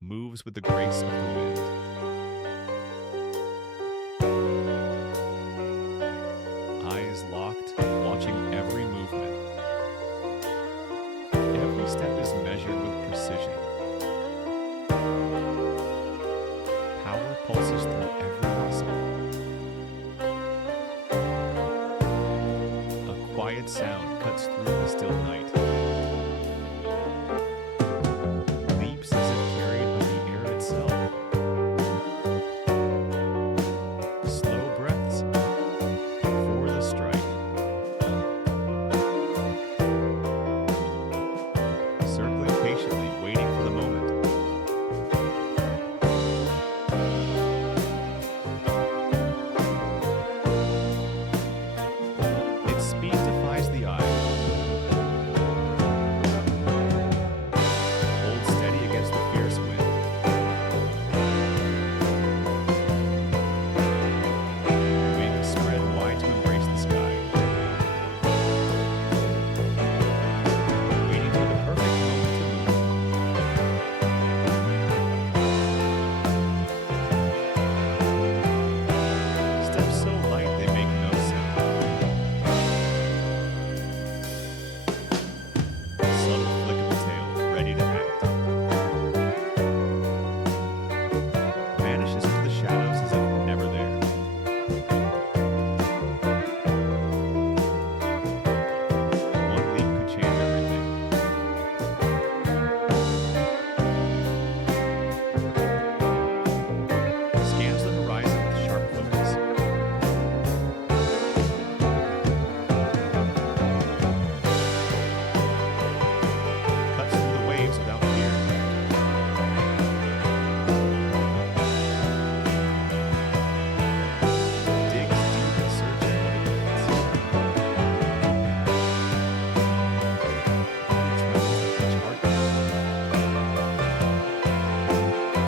moves with the grace of the wind. Eyes locked, watching every movement. Every step is measured with precision. Power pulses through every muscle. A quiet sound cuts through the still night.